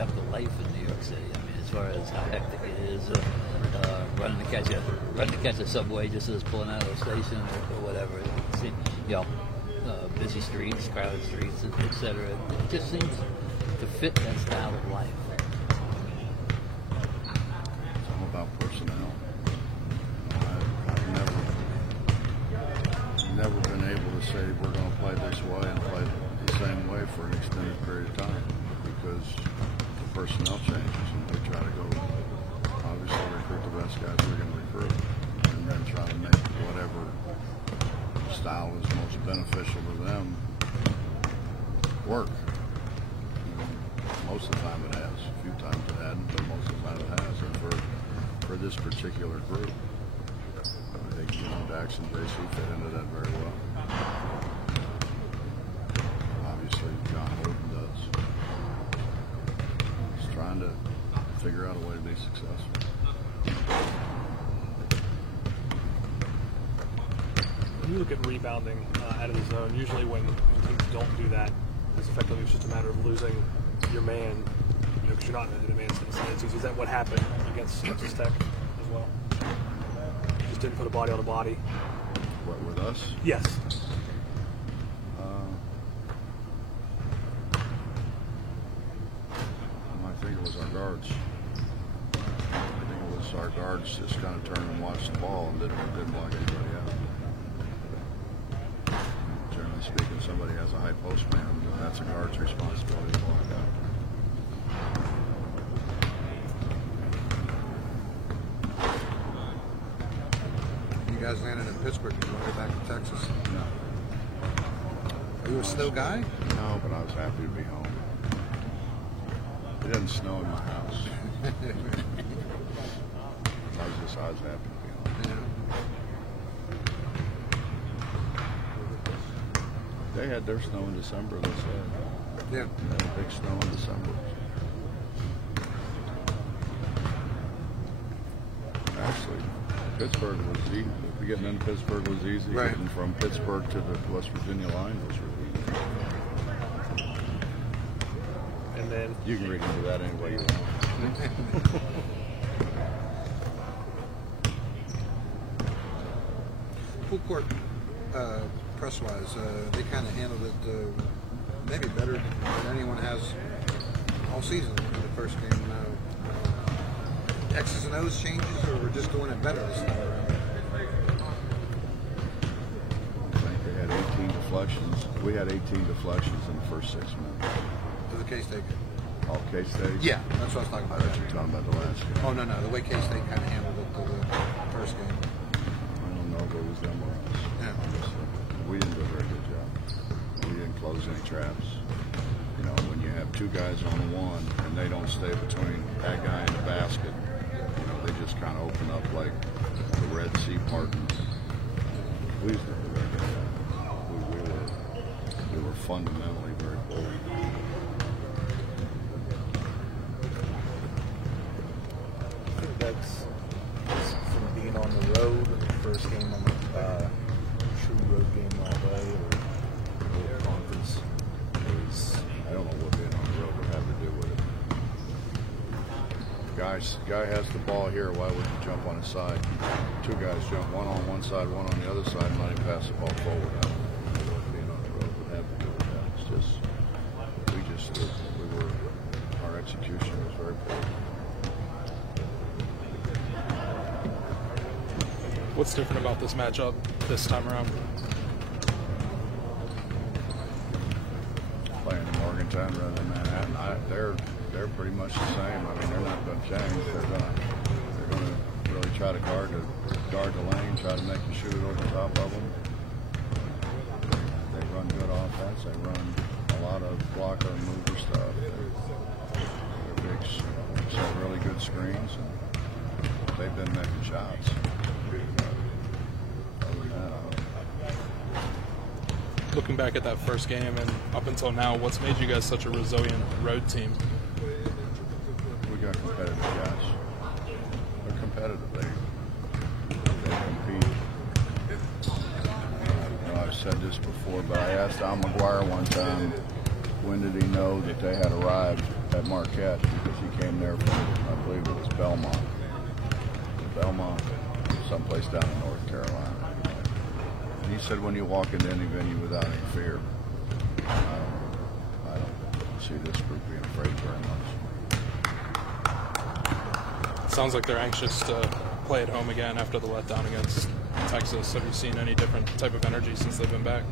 have the life in New York City. I mean, as far as how hectic it is, running to catch a subway just as pulling out of the station or whatever. Busy streets, crowded streets, etc. It just seems to fit that style of life. It's all about personnel. I've never been able to say we're going to play this way and play the same way for an extended period of time because the personnel changes and we try to go obviously recruit the best guys we're going to recruit and then try to make whatever style is most beneficial to them work. Most of the time it has. A few times it hadn't, but most of the time it has. And for this particular group, I think Dax and JC fit into that very well. Obviously, John Wooden does. He's trying to figure out a way to be successful. When you look at rebounding out of the zone, usually when teams don't do that, it's effectively just a matter of losing your man, because you're not in a man stance. Is that what happened against Texas Tech as well? Just didn't put a body on a body. What, with us? Yes. I think it was our guards. Our guards just kind of turned and watched the ball and didn't block anybody out. Generally speaking, somebody has a high post man, but that's a guard's responsibility to block out. You guys landed in Pittsburgh. Did you want to go back to Texas? No. Are you a snow guy? No, but I was happy to be home. It didn't snow in my house. I was happy to be home. Yeah. They had their snow in December, they said. Yeah. They had big snow in December. Actually, Pittsburgh was easy. Getting into Pittsburgh was easy. Right. Getting from Pittsburgh to the West Virginia line was really easy. And then You can read into that any way you want. Full court press-wise, they kind of handled it maybe better than anyone has all season in the first game. X's and O's changes, or we're just doing it better this time around? I think they had 18 deflections. We had 18 deflections in the first 6 minutes. To the K-State game? Oh, K-State? Yeah, that's what I was talking I about. thought you were talking about the last game. Oh, no, the way K-State kind of handled it to the first game. I don't know if it was them or us. Yeah. We didn't do a very good job. We didn't close any traps. When you have two guys on one and they don't stay between that guy and the basket, they just kind of open up like the Red Sea parting. We didn't do very good. We were fundamentally very poor. I think that's from being on the road, the first game on the true road game all day, or conference. I don't know what being on the road would have to do with it. Guy has the ball here. Why would you jump on his side? Two guys jump, one on one side, one on the other side, and let him pass the ball forward. I don't know what being on the road would have to do with that. It's just our execution was very poor. what's different about this matchup this time around? Playing in Morgantown rather than Manhattan, they're pretty much the same. I mean, they're not going to change. They're going to really try to guard the lane, try to make you shoot it over top of them. They run good offense. They run a lot of blocker and mover stuff. They're big, set really good screens, and they've been making shots. Other than that, Looking back at that first game and up until now, what's made you guys such a resilient road team? we got competitive guys. They're competitive. They compete. I've said this before, but I asked Al McGuire one time, when did he know that they had arrived? at Marquette because he came there from, I believe it was Belmont, someplace down in North Carolina. And he said when you walk into any venue without any fear, I don't see this group being afraid very much. Sounds like they're anxious to play at home again after the letdown against Texas. Have you seen any different type of energy since they've been back?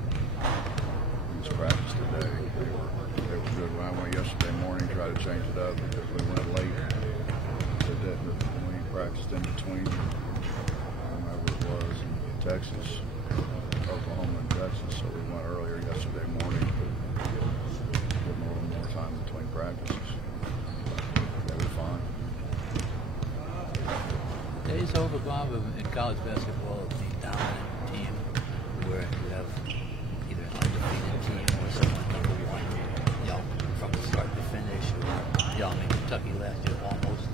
Just practiced today. They were good. When I went yesterday morning, tried to change it up because we went late. We practiced in between, wherever it was, in Texas, Oklahoma and Texas. So we went earlier yesterday morning, getting a little more time between practices. They were fine. Days over gone in college basketball of the dominant team where you have either an undefeated team or someone number one, from the start to finish. Or, Kentucky last year almost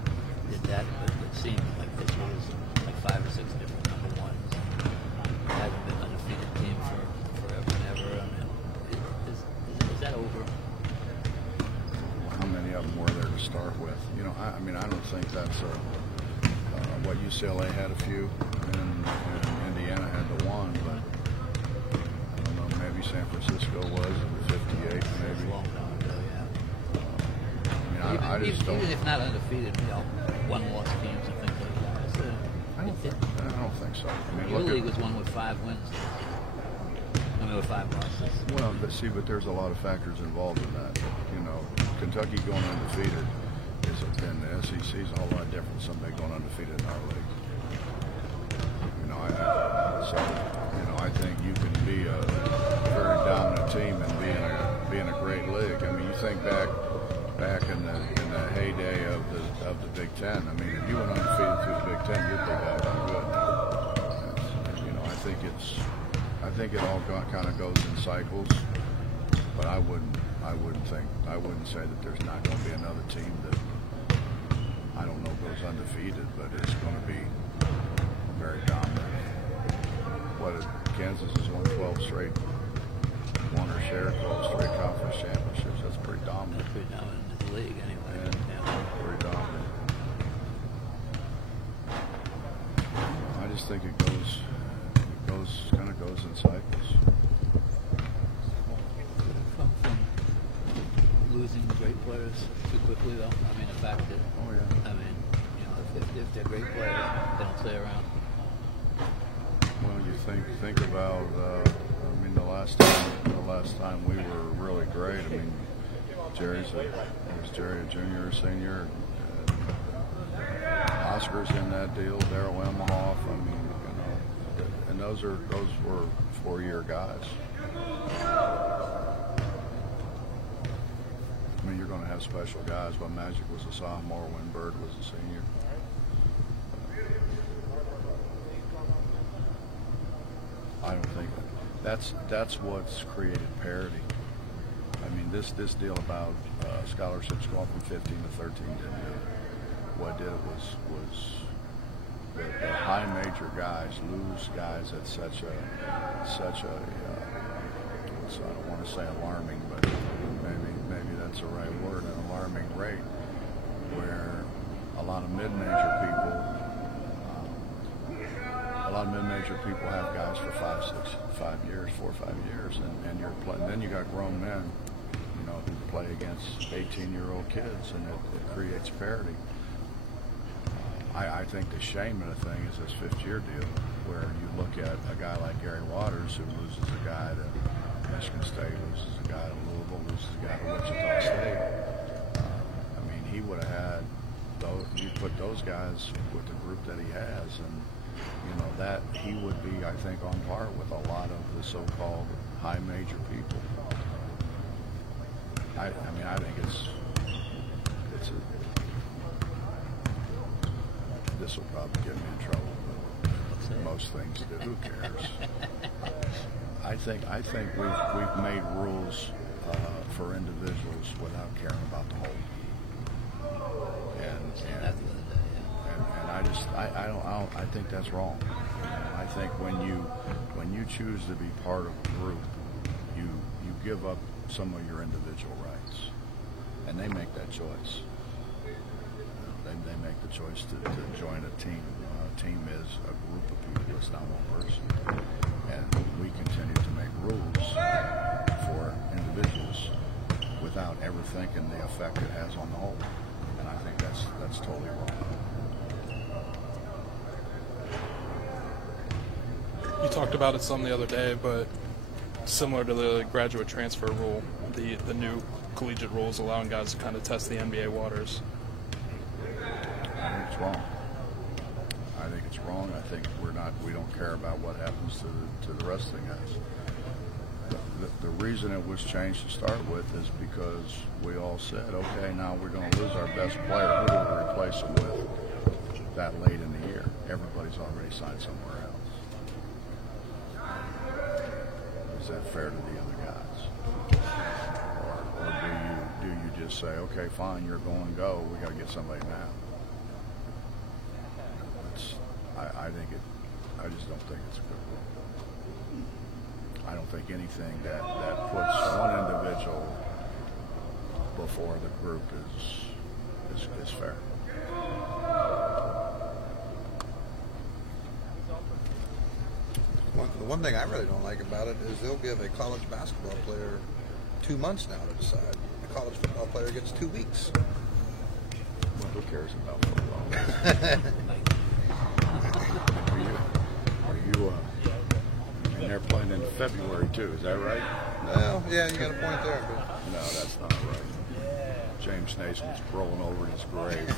did that, but it seemed like this year was like 5 or 6 different number ones. It hasn't been an undefeated team for forever and ever. I mean, is that over? How many of them were there to start with? I don't think that's what UCLA had a few, and Indiana had the one, but I don't know, maybe San Francisco was in the 58, maybe. Long time ago, I just don't. Even if not undefeated, one-loss teams and things like that. I don't think so. Your league was one with 5 wins. With 5 losses. Well, but there's a lot of factors involved in that. Kentucky going undefeated in the SEC is a whole lot different than somebody going undefeated in our league. I think you can be a very dominant team and be in a great league. I mean, you think back in the heyday of the Big Ten. I mean, if you went undefeated through the Big Ten, you'd be down good. I think it all kind of goes in cycles, but I wouldn't say that there's not going to be another team that I don't know goes undefeated, but it's going to be very dominant. Kansas has won 12 straight, won or shared 12 straight conference championships. That's pretty dominant. That's pretty dominant in the league, anyway. Yeah. Pretty dominant. I just think it kind of goes in cycles. From losing great players too quickly, though. I mean, the fact that, if they're great players, they don't stay around. Well, you think about, the last time we were really great. I mean, was Jerry a junior or senior? Oscar's in that deal. Daryl Emhoff. And those were 4-year guys. I mean, you're going to have special guys, but Magic was a sophomore when Bird was a senior. I don't think that's what's created parity. I mean, this deal about scholarships going from 15 to 13 didn't do it. What did it was the high major guys lose guys at such a I don't want to say alarming, but maybe that's the right word, an alarming rate, where a lot of mid-major people have guys for 4 or 5 years, and you're playing. Then you got grown men, who play against 18-year-old kids, and it creates parity. I think the shame of the thing is this 5th-year deal, where you look at a guy like Gary Waters, who loses a guy to Michigan State, loses a guy to Louisville, loses a guy to Wichita State. He would have had those. You put those guys with the group that he has, and that he would be, I think, on par with a lot of the so-called high major people. I think this will probably get me in trouble, but most things do. Who cares? I think we've made rules for individuals without caring about the whole. And I think that's wrong. I think when you choose to be part of a group, you give up some of your individual rights. and they make that choice. They make the choice to join a team. A team is a group of people. It's not one person. And we continue to make rules for individuals without ever thinking the effect it has on the whole. And I think that's totally wrong. You talked about it some the other day, but similar to the graduate transfer rule, the new collegiate rules allowing guys to kind of test the NBA waters. I think it's wrong. I think it's wrong. I think we don't care about what happens to the rest of the guys. The reason it was changed to start with is because we all said, okay, now we're going to lose our best player. Who do we replace him with that late in the year? Everybody's already signed somewhere else. Is that fair to the other guys? Or do you just say, okay, fine, you're going, go. We got to get somebody now. I just don't think it's a good rule. I don't think anything that puts one individual before the group is fair. The one thing I really don't like about it is they'll give a college basketball player 2 months now to decide. A college football player gets 2 weeks. Well, who cares about football? And they're playing in February too, is that right? Well, yeah, you got a point there. But No, that's not right. James Naismith's rolling over in his grave.